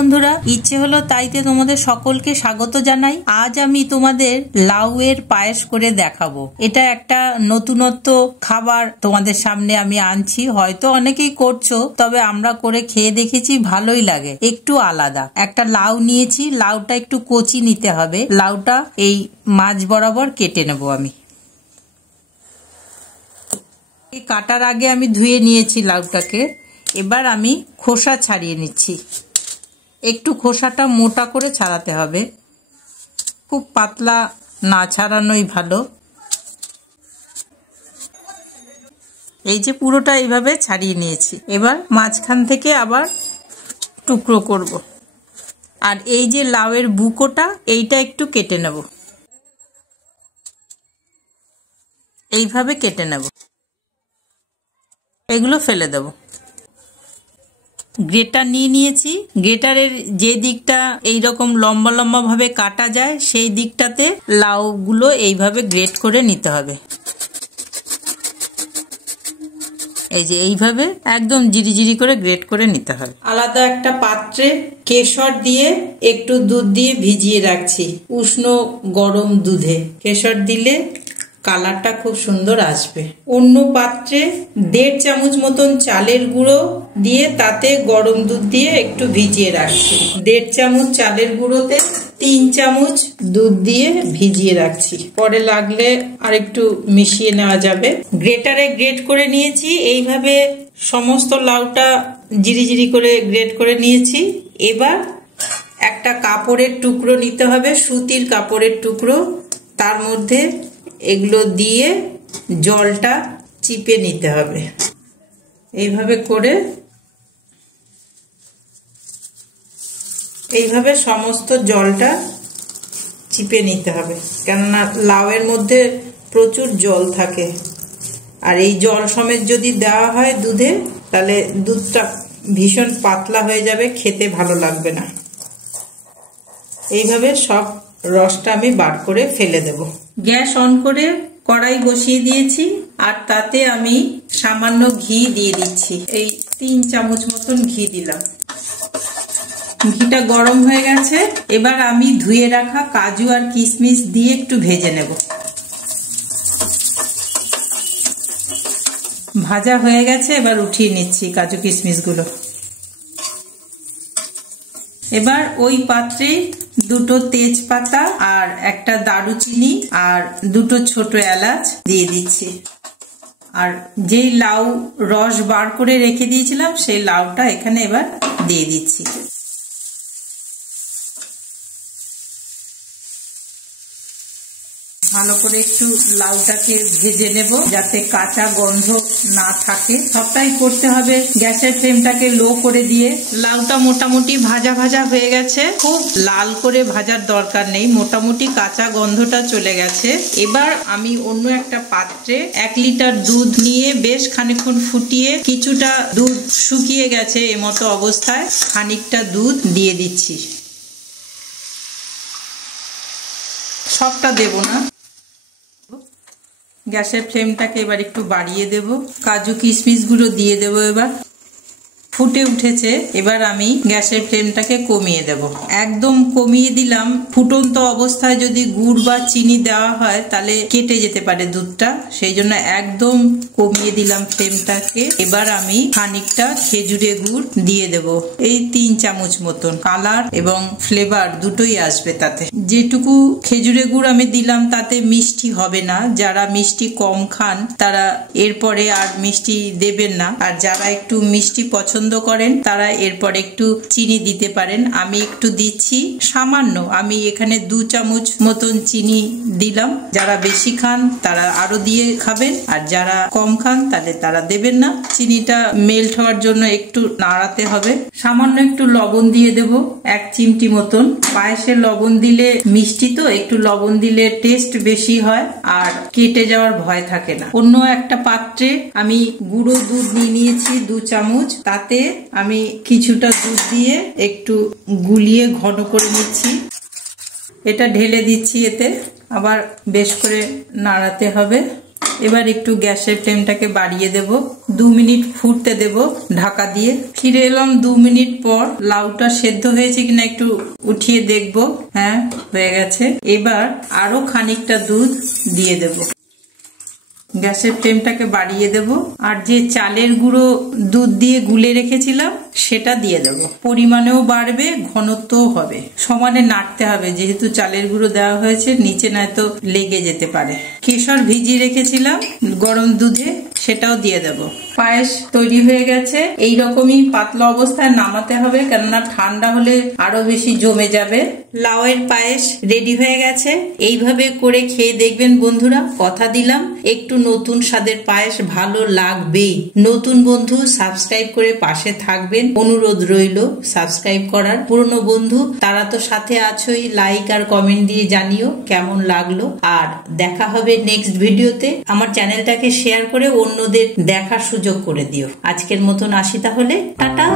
বন্ধুরা, ইচ্ছে হলো তাইতে তোমাদের সকলকে স্বাগত জানাই। আজ আমি তোমাদের লাউয়ের পায়েস করে দেখাবো। এটা একটা নতুনত্ব খাবার তোমাদের সামনে আমি আনছি। হয়তো অনেকেই করছো, তবে আমরা করে খেয়ে দেখেছি, ভালোই লাগে, একটু আলাদা। একটা লাউ নিয়েছি, লাউটা একটু কচি নিতে হবে। লাউটা এই মাঝ বরাবর কেটে নেব আমি। কাটার আগে আমি ধুয়ে নিয়েছি লাউটাকে। এবার আমি খোসা ছাড়িয়ে নিচ্ছি। একটু খোসাটা মোটা করে ছাড়াতে হবে, খুব পাতলা না ছাড়ানোই ভালো। এই যে পুরোটা এইভাবে ছাড়িয়ে নিয়েছি। এবার মাঝখান থেকে আবার টুকরো করব। আর এই যে লাউয়ের বুকোটা, এইটা একটু কেটে নেব, এইভাবে কেটে নেব। এগুলো ফেলে দেব। গ্রেটার নিয়ে নিয়েছি। গ্রেটারের যে দিকটা এইরকম লম্বা লম্বা ভাবে কাটা যায়, সেই দিকটাতে লাউগুলো এইভাবে গ্রেট করে নিতে হবে। এই যে এইভাবে একদম জিরি করে গ্রেট করে নিতে হবে। আলাদা একটা পাত্রে কেশর দিয়ে একটু দুধ দিয়ে ভিজিয়ে রাখছি, উষ্ণ গরম দুধে। কেশর দিলে কালারটা খুব সুন্দর আসবে। অন্য পাত্রে 1.5 চামচ মতন চালের গুঁড়ো দিয়ে তাতে গরম দুধ দিয়ে একটু ভিজিয়ে রাখছি। 1.5 চামচ চালের গুঁড়োতে 3 চামচ দুধ দিয়ে ভিজিয়ে রাখছি। পরে লাগলে আর একটু মিশিয়ে নেওয়া যাবে। গ্রেটারে গ্রেট করে নিয়েছি। এইভাবে সমস্ত লাউটা জিরি করে গ্রেট করে নিয়েছি। এবার একটা কাপড়ের টুকরো নিতে হবে, সুতির কাপড়ের টুকরো। তার মধ্যে এগুলো দিয়ে জলটা চিপে নিতে হবে। এইভাবে করে এইভাবে সমস্ত জলটা চিপে নিতে হবে, কেননা লাউয়ের মধ্যে প্রচুর জল থাকে। আর এই জল সমেত যদি দেওয়া হয় দুধে, তাহলে দুধটা ভীষণ পাতলা হয়ে যাবে, খেতে ভালো লাগবে না। এইভাবে সব রসটা আমি বার করে ফেলে দেব। গ্যাস অন করে কড়াই বসিয়ে দিয়েছি। আর তাতে আমি সামান্য ঘি দিয়ে দিচ্ছি। এই 3 চামচ মতন ঘি দিলাম। ঘিটা গরম হয়ে গেছে। এবার আমি ধুয়ে রাখা কাজু আর কিশমিশ দিয়ে একটু ভেজে নেব। ভাজা হয়ে গেছে, এবার উঠিয়ে নিচ্ছি কাজু কিশমিশ গুলো। এবার ওই পাত্রে 2টো তেজপাতা আর একটা দারুচিনি আর 2টো ছোট এলাচ দিয়ে দিচ্ছি। আর যেই লাউ রস বার করে রেখে দিয়েছিলাম, সেই লাউটা এখানে এবার দিয়ে দিচ্ছি। ভালো করে একটু লাউটাকে ভেজে নেব, যাতে কাঁচা গন্ধ না থাকে। সবটাই করতে হবে গ্যাসের ফ্লেমটাকে লো করে দিয়ে। লাউটা মোটামুটি ভাজা হয়ে গেছে। খুব লাল করে ভাজার দরকার নেই, মোটামুটি কাঁচা গন্ধটা চলে গেছে। এবার আমি অন্য একটা পাত্রে 1 লিটার দুধ নিয়ে বেশ খানিকক্ষণ ফুটিয়ে, কিছুটা দুধ শুকিয়ে গেছে এমতো অবস্থায় খানিকটা দুধ দিয়ে দিচ্ছি। সবটা দেব না, গ্যাসের ফ্লেমটাকে এবার একটু বাড়িয়ে দেব। কাজু কিশমিশ গুলো দিয়ে দেব। এবার ফুটে উঠেছে। এবার আমি গ্যাসের ফ্লেমটাকে কমিয়ে দেব। একদম কমিয়ে দিলাম। ফুটন্ত অবস্থায় যদি গুড় বা চিনি দেওয়া হয়, তাহলে কেটে যেতে পারে দুধটা, সেই জন্য একদম কমিয়ে দিলাম ফ্লেমটাকে। এবার আমি খানিকটা খেজুরে গুড় দিয়ে দেব, এই 3 চামচ মতন। কালার এবং ফ্লেভার দুটোই আসবে তাতে। যেটুকু খেজুরে গুড় আমি দিলাম তাতে মিষ্টি হবে না। যারা মিষ্টি কম খান তারা এরপরে আর মিষ্টি দেবেন না। আর যারা একটু মিষ্টি পছন্দ করেন তারা এরপর একটু চিনি দিতে পারেন। আমি একটু দিচ্ছি সামান্য। আমি এখানে 2 চামচ মতন চিনি দিলাম। যারা বেশি খান তারা আরো দিয়ে খাবেন, আর যারা কম খান তাহলে তারা দেবেন না। চিনিটা মেল্ট হওয়ার জন্য একটু নাড়াতে হবে। সামান্য একটু লবণ দিয়ে দেব, 1 চিমটি মতন। পায়েসে লবণ দিলে মিষ্টি তো, একটু লবণ দিলে টেস্ট বেশি হয় আর কেটে যাওয়ার ভয় থাকে না। অন্য একটা পাত্রে আমি গুঁড়ো দুধ নিয়েছি 2 চামচ। তাতে আমি কিছুটা দুধ দিয়ে একটু গুলিয়ে ঘন করে নিচ্ছি। এটা ঢেলে দিচ্ছি। এতে আবার বেশ করে নাড়াতে হবে। এবার একটু গ্যাসের ফ্লেমটাকে বাড়িয়ে দেব, 2 মিনিট ফুটতে দেব ঢাকা দিয়ে। ফিরে এলাম 2 মিনিট পর। লাউটা সেদ্ধ হয়েছে কিনা একটু উঠিয়ে দেখব। হ্যাঁ, হয়ে গেছে। এবার আরো খানিকটা দুধ দিয়ে দেব। গ্যাসের ফ্লেমটাকে বাড়িয়ে দেব, আর যে চালের গুঁড়ো দুধ দিয়ে গুলে রেখেছিলাম সেটা দিয়ে দেব। পরিমাণেও বাড়বে, ঘনত্বও হবে। সমানে নাড়তে হবে, যেহেতু চালের গুঁড়ো দেওয়া হয়েছে, নিচে নয়তো লেগে যেতে পারে। কেশর ভিজিয়ে রেখেছিলাম গরম দুধে, সেটাও দিয়ে দেব। পায়েস তৈরি হয়ে গেছে। এই রকমই পাতলা অবস্থায় নামাতে হবে, কেননা ঠান্ডা হলে আরো বেশি জমে যাবে। লাউয়ের পায়েস রেডি হয়ে গেছে। এইভাবে করে খেয়ে দেখবেন বন্ধুরা, কথা দিলাম একটু নতুন স্বাদের পায়েস ভালো লাগবেই। নতুন বন্ধু সাবস্ক্রাইব করে পাশে থাকবেন, অনুরোধ রইল সাবস্ক্রাইব করার। পুরনো বন্ধু তারা তো সাথে আছোই, লাইক আর কমেন্ট দিয়ে জানিও কেমন লাগলো। আর দেখা হবে নেক্সট ভিডিওতে। আমার চ্যানেলটাকে শেয়ার করে অন্যদের দেখার সুযোগ করে দিও। আজকের মতন আসি তাহলে, টাটা।